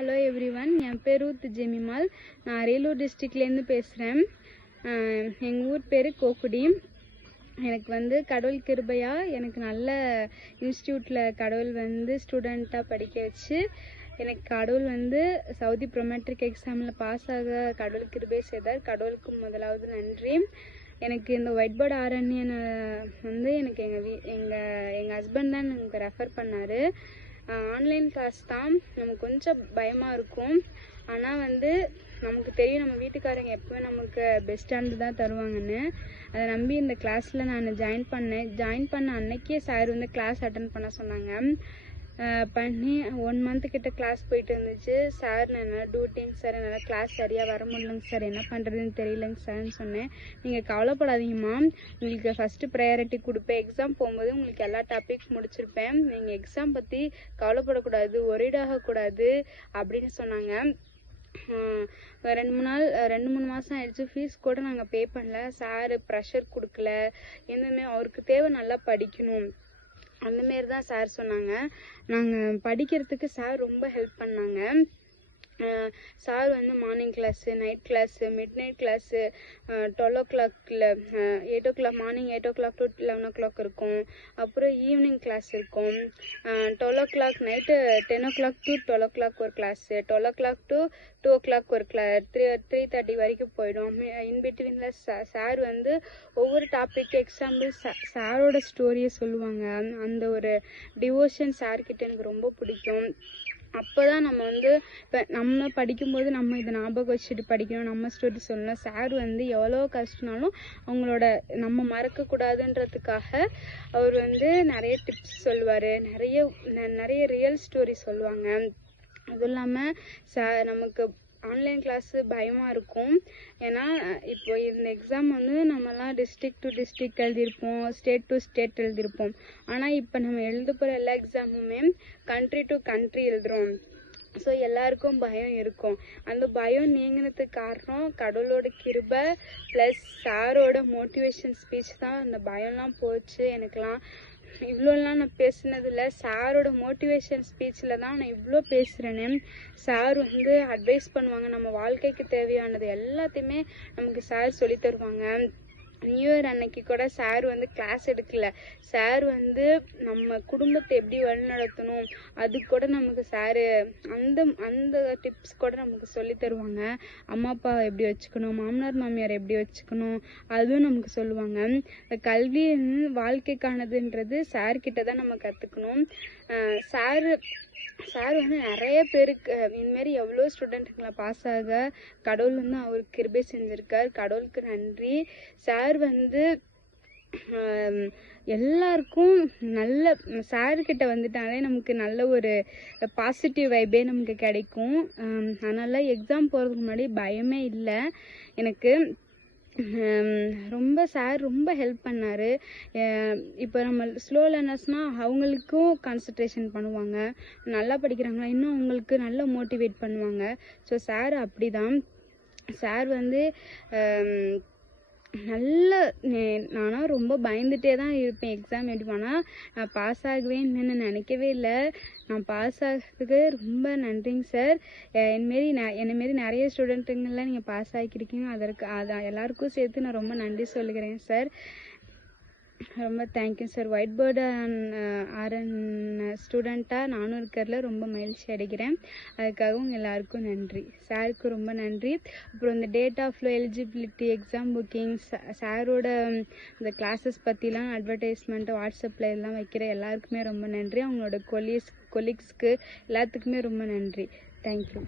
Hello everyone, என் பேர் Ruth ஜெமிமால். நான் அரியலூர் டிஸ்ட்ரிக்ட்லேருந்து பேசுகிறேன். எங்கள் ஊர் பேர் கோக்குடி. எனக்கு கடவுள் கிருபையாக எனக்கு நல்ல இன்ஸ்டியூட்டில் கடவுள் ஸ்டூடெண்ட்டாக படிக்க வச்சு எனக்கு கடவுள் சவுதி ப்ரொமெட்ரிக் எக்ஸாமில் பாஸ் ஆக கடவுள் கிருபை செய்தார். கடவுளுக்கு முதலாவது நன்றி. எனக்கு இந்த ஒயிட் போர்டு ஆரண்யனை எனக்கு எங்கள் ஹஸ்பண்ட் தான் எனக்கு ரெஃபர் பண்ணார். ஆன்லைன் கிளாஸ் தான், நமக்கு கொஞ்சம் பயமாக இருக்கும். ஆனால் நமக்கு தெரியும் நம்ம வீட்டுக்காரங்க எப்போவும் நமக்கு பெஸ்ட்டானது தான் தருவாங்கன்னு. அதை நம்பி இந்த கிளாஸில் நான் ஜாயின் பண்ண அன்னைக்கே சார் கிளாஸ் அட்டன் பண்ண சொன்னாங்க. பண்ணி 1 month கிட்ட கிளாஸ் போயிட்டு இருந்துச்சு. சார் நான் என்னால் டியூட்டிங்க சார், என்னால் கிளாஸ் சரியாக வர முடியலங்க சார், என்ன பண்ணுறதுன்னு தெரியலங்க சார்ன்னு சொன்னேன். நீங்கள் கவலைப்படாதீங்கம்மா, உங்களுக்கு ஃபஸ்ட்டு ப்ரையாரிட்டி கொடுப்பேன். எக்ஸாம் போகும்போது உங்களுக்கு எல்லா டாபிக் முடிச்சிருப்பேன். நீங்கள் எக்ஸாம் பற்றி கவலைப்படக்கூடாது, ஒரீட் ஆகக்கூடாது அப்படின்னு சொன்னாங்க. 2-3 மாதம் ஆயிடுச்சு. ஃபீஸ் கூட நாங்கள் பே பண்ணல. சார் ப்ரெஷர் கொடுக்கல, எதுவுமே. அவருக்கு தேவை நல்லா படிக்கணும், அந்தமாரி தான் சார் சொன்னாங்க. நாங்கள் படிக்கிறதுக்கு சார் ரொம்ப ஹெல்ப் பண்ணாங்க. Sir morning class, night class, mid night class, 12 o'clock 8 o'clock, morning 8 o'clock to 11 o'clock இருக்கும். அப்புறம் ஈவினிங் கிளாஸ் இருக்கும். 12 o'clock night 10 o'clock to 12 o'clock ஒரு கிளாஸு, 12 o'clock to 2 o'clock ஒரு கிளாஸ், 3:30 வரைக்கும் போயிடும். இன்பிட்வீனில் சார் ஒவ்வொரு டாபிக் எக்ஸாம்பிள் சாரோட ஸ்டோரியை சொல்லுவாங்க. அந்த ஒரு டிவோஷன் சார்கிட்ட எனக்கு ரொம்ப பிடிக்கும். அப்போ தான் நம்ம இப்போ நம்ம படிக்கும்போது நம்ம இதை ஞாபகம் வச்சுட்டு படிக்கணும், நம்ம ஸ்டோரி சொல்லணும். சார் எவ்வளோ கஷ்டனாலும் அவங்களோட நம்ம மறக்கக்கூடாதுன்றதுக்காக அவர் நிறைய டிப்ஸ் சொல்லுவார், நிறைய ரியல் ஸ்டோரி சொல்லுவாங்க. அதுவும் இல்லாமல் நமக்கு ஆன்லைன் கிளாஸு பயமாக இருக்கும். ஏன்னா இப்போ இந்த எக்ஸாம் நம்மலாம் டிஸ்ட்ரிக்ட் டு டிஸ்ட்ரிக்ட் எழுதியிருப்போம், ஸ்டேட் டு ஸ்டேட் எழுதியிருப்போம். ஆனால் இப்போ நம்ம எழுத போகிற எல்லா எக்ஸாமுமே கண்ட்ரி டு கண்ட்ரி எழுதுகிறோம். ஸோ எல்லாருக்கும் பயம் இருக்கும். அந்த பயம் நீங்கினதுக்கு காரணம் கடவுளோட கிருபை ப்ளஸ் சாரோட மோட்டிவேஷன் ஸ்பீச் தான். அந்த பயம்லாம் போச்சு. எனக்குலாம் இவ்வளோலாம் நான் பேசுனதில்லை, சாரோட மோட்டிவேஷன் ஸ்பீச்சில் தான் நான் இவ்வளோ பேசுகிறேனே. சார் அட்வைஸ் பண்ணுவாங்க, நம்ம வாழ்க்கைக்கு தேவையானது எல்லாத்தையுமே நமக்கு சார் சொல்லி தருவாங்க. நியூ இயர் அன்னைக்கு கூட சார் கிளாஸ் எடுக்கல. சார் நம்ம குடும்பத்தை எப்படி வழிநடத்தணும் அதுக்கு கூட நமக்கு சார் அந்த டிப்ஸ் கூட நமக்கு சொல்லி தருவாங்க. அம்மா அப்பா எப்படி வச்சுக்கணும், மாமனார் மாமியார் எப்படி வச்சுக்கணும், அதுவும் நமக்கு சொல்லுவாங்க. கல்வி வாழ்க்கைக்கானதுன்றது சார்கிட்ட தான் நம்ம கற்றுக்கணும். சார் நிறைய பேருக்கு இதுமாரி எவ்வளோ ஸ்டூடெண்ட்டுங்களை பாஸ் ஆக கடவுள் அவருக்கு கிருபை செஞ்சுருக்கார். கடவுளுக்கு நன்றி. சார் எல்லாருக்கும் நல்ல சார்கிட்ட வந்துட்டாலே நமக்கு நல்ல ஒரு பாசிட்டிவ் வைபே நமக்கு கிடைக்கும். அதனால் எக்ஸாம் போகிறதுக்கு முன்னாடி பயமே இல்லை எனக்கு. சார் ரொம்ப ஹெல்ப் பண்ணார். இப்போ நம்ம ஸ்லோ லேர்னர்ஸ்னால் அவங்களுக்கும் கான்சன்ட்ரேஷன் பண்ணுவாங்க, நல்லா படிக்கிறாங்களா இன்னும் அவங்களுக்கு நல்லா மோட்டிவேட் பண்ணுவாங்க. ஸோ சார் அப்படி தான். சார் நானும் ரொம்ப பயந்துட்டே தான் இருப்பேன். எக்ஸாம் எழுதுவானா நான் பாஸ் ஆகுவேன்னு நினைக்கவே இல்லை. நான் பாஸ் ஆகிறதுக்கு ரொம்ப நன்றிங்க சார். என்னமாரி நிறைய ஸ்டூடெண்ட்டுங்கள்லாம் நீங்கள் பாஸ் ஆகிக்கிறீங்க. அதான் எல்லாருக்கும் சேர்த்து நான் ரொம்ப நன்றி சொல்லுகிறேன் சார். ரொம்ப thank you sir. White board RN ஸ்டூடெண்ட்டாக நானும் இருக்கிறதுல ரொம்ப மகிழ்ச்சி அடைகிறேன். அதுக்காக உங்கள் எல்லாருக்கும் நன்றி. சாருக்கு ரொம்ப நன்றி. அப்புறம் இந்த date of eligibility, exam bookings, சாரோட இந்த கிளாஸஸ் பற்றிலாம் அட்வர்டைஸ்மெண்ட்டு வாட்ஸ்அப்பில் எல்லாம் வைக்கிற எல்லாருக்குமே ரொம்ப நன்றி. அவங்களோட கொலீக்ஸ்க்கு எல்லாத்துக்குமே ரொம்ப நன்றி. தேங்க்யூ.